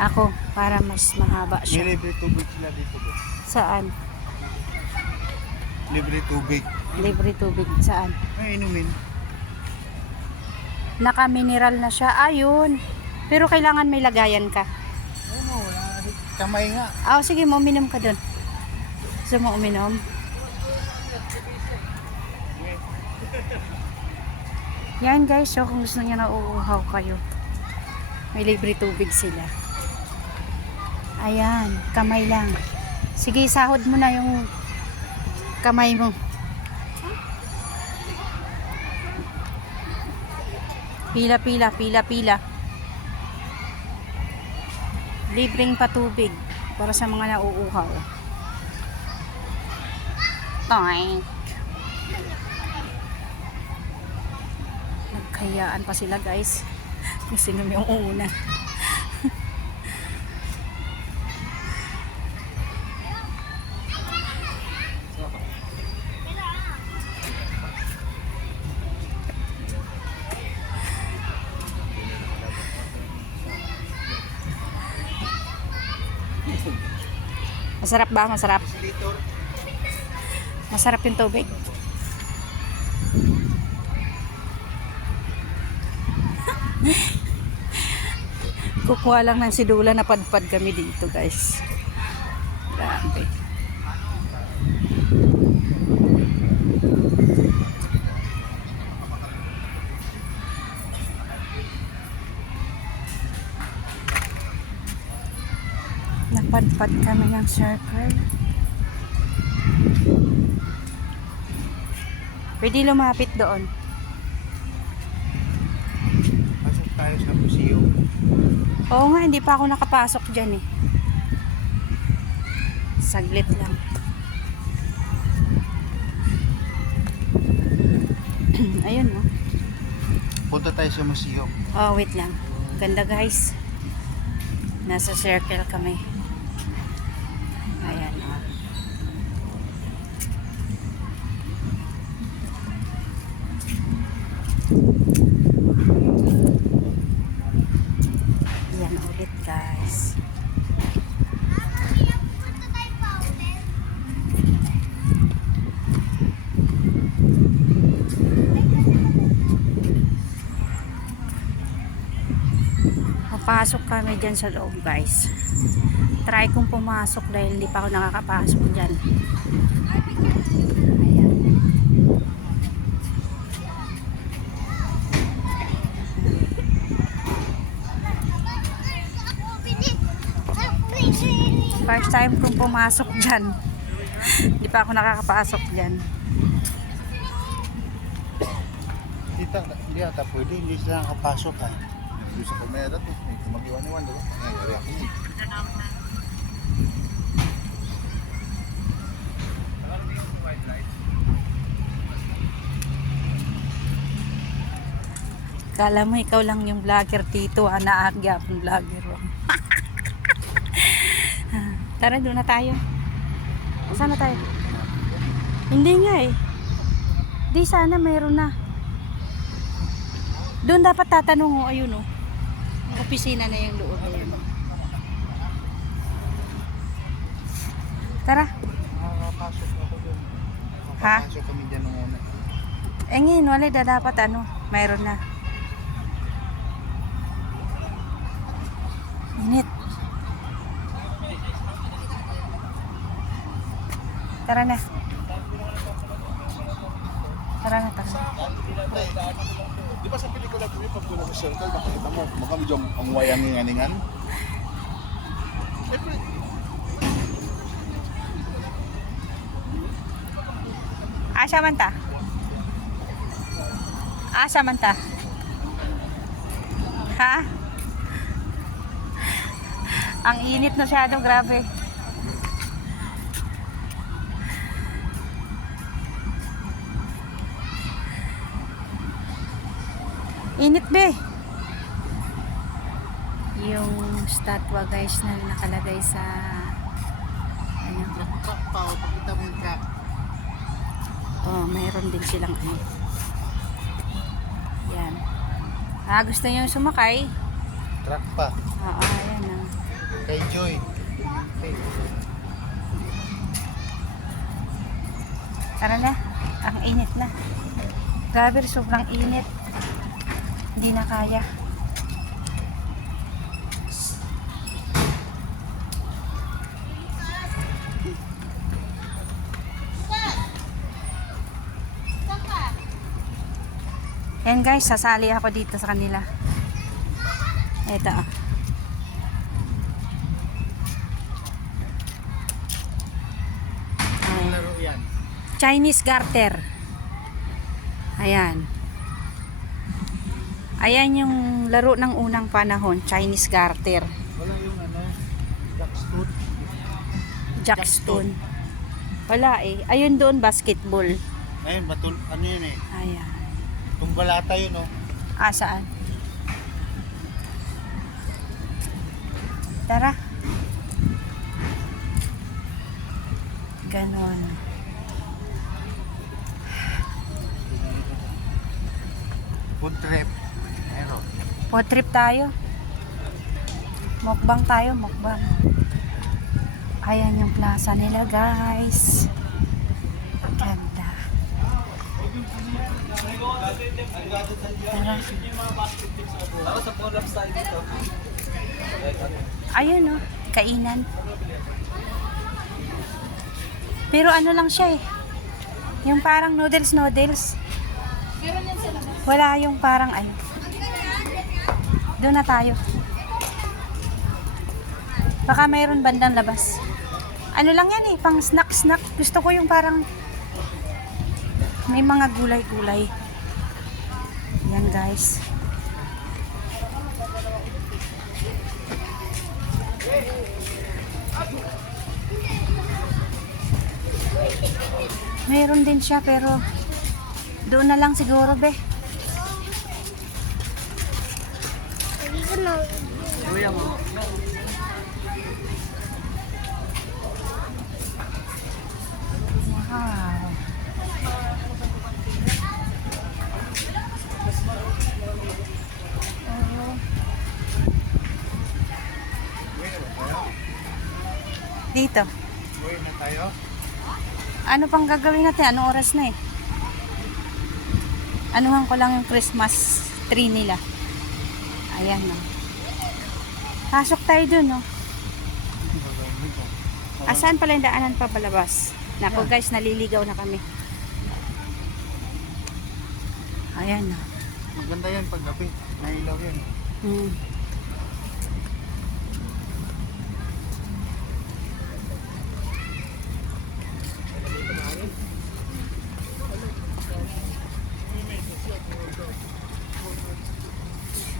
Ako, para mas mahaba May siya. libre tubig sila dito. bro. Saan? Libre tubig. Libre tubig. Saan? Ay, inumin. Naka-mineral na siya. Ayun. Pero kailangan may lagayan ka. Ano, wala. Kamay nga. Ah, sige mo, uminom ka dun. Gusto mo uminom? Yan guys, so kung gusto niya na kayo. May libre tubig sila. Ayan, kamay lang. Sige, sahod mo na yung kamay mo. Pila, pila, pila, pila. Libreng patubig para sa mga nauuhaw. Toink. Nagkayaan pa sila guys. Kung sino yung una. Masarap ba? Masarap. Masarap yung tubig. Kukuha lang ng sidula na padpad kami dito guys. Grabe. Napadpad kami ng circle. Pwede lumapit doon. Pasok tayo sa museo. Oo nga, hindi pa ako nakapasok dyan eh. Saglit lang. Ayun no. Punta tayo sa museo. Oh, wait lang. Ganda guys. Nasa circle kami. Ayan oh. Ulit guys. Papasok kami dyan sa loob guys. Try kong pumasok dahil hindi pa ako nakakapasok dyan. Ayan. First time kong pumasok dyan. hindi pa ako nakakapasok dyan. Ta, hindi ata pwede. Hindi sila nakapasok ha. Doon sa kamera to, may kumagiwan-iwan doon. Nangyayari ako. Kala mo ikaw lang yung vlogger dito, ah, naagya akong vlogger. Tara, doon na tayo. Saan na tayo? Hindi nga eh. Di sana mayroon na. Doon dapat tatanong oh, ayun oh. Yung opisina na yung loob. Oh. Tara. Nakakapasok. Ha? Nakapasok kami dyan. Eh ngayon, wala da dapat ano, mayroon na. Init. Tara na. Tara na, tara na. Di ba sa pelikula ko pag doon sa circle, makikita mo, baka medyo ang wayang-inganingan. Eh, pre- Asa man ta? Asa man ta? Ha? Ang init na masyadong grabe. Init be. Yung statwa guys na nakalagay sa ano, Truck pa, o pakita mo yung truck. Oh, mayroon din silang ano. Yan. Ah, gusto niyo sumakay? Truck pa. Oo, ayan ah. Kay Joy. Tara na. Ang init na. Grabe, sobrang init. Hindi na kaya. Ayan guys, sasali ako dito sa kanila. Ito ah. Ayan. Chinese garter. Ayan. Ayan yung laro ng unang panahon, Chinese garter. Wala yung ano, jackstone. Jackstone. Wala eh. Ayun doon, basketball. Ayun, matul ano yun eh. Ayan. Tumbalata yun oh. Ah, saan? Tara. Ganon. Food trip. Food trip tayo. Mukbang tayo, mukbang. Ayan yung plaza nila, guys. Ganda. Tara. Ayun, oh. Kainan. Pero ano lang siya eh. Yung parang noodles, noodles. Wala yung parang ayun. Doon na tayo. Baka mayroon bandang labas. Ano lang yan eh, pang snack-snack. Gusto ko yung parang may mga gulay-gulay. Yan guys. Meron din siya pero doon na lang siguro be. Wow. Oh. Dito. Uwi na tayo. Ano pang gagawin natin? Anong oras na eh? Anuhan ko lang yung Christmas tree nila. Ayan no. Pasok tayo dun no. Asan pala yung daanan pa palabas? Nako guys, naliligaw na kami. Ayan no. Maganda yan pag gabi. Nailaw yan. Hmm.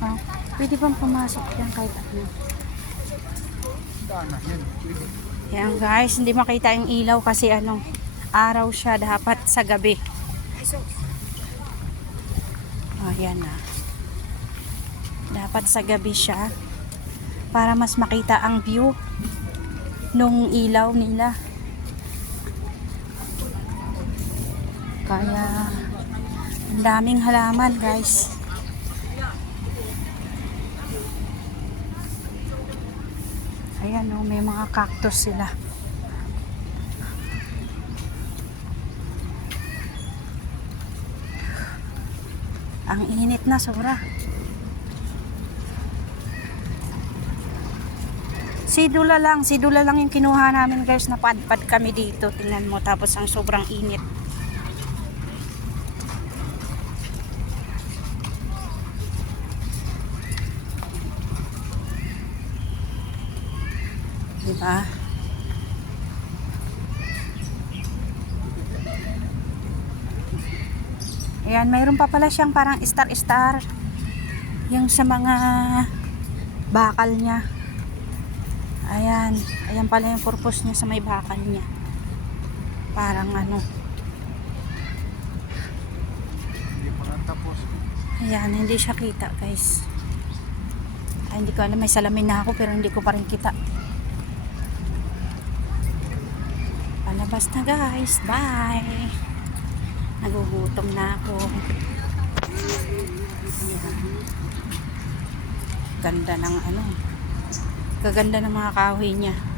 Ah, pwede bang pumasok yan kahit ano? Yan guys, hindi makita yung ilaw kasi ano, araw siya dapat sa gabi. Ayan na. Dapat sa gabi siya para mas makita ang view nung ilaw nila. Kaya ang daming halaman guys. Ayan o, may mga cactus sila. Ang init na sobra. Sidula lang, sidula lang yung kinuha namin guys na padpad kami dito. Tingnan mo tapos ang sobrang init. Diba? Ayan, mayroon pa pala siyang parang star-star. Yung sa mga bakal niya. Ayan. Ayan pala yung purpose niya sa may bakal niya. Parang ano. Hindi pa tapos. Ayan, hindi siya kita guys. Ay, hindi ko alam. May salamin na ako pero hindi ko pa rin kita. Palabas na guys. Bye! Nagugutom na ako. Ganda ng ano. Kaganda ng mga kahoy niya.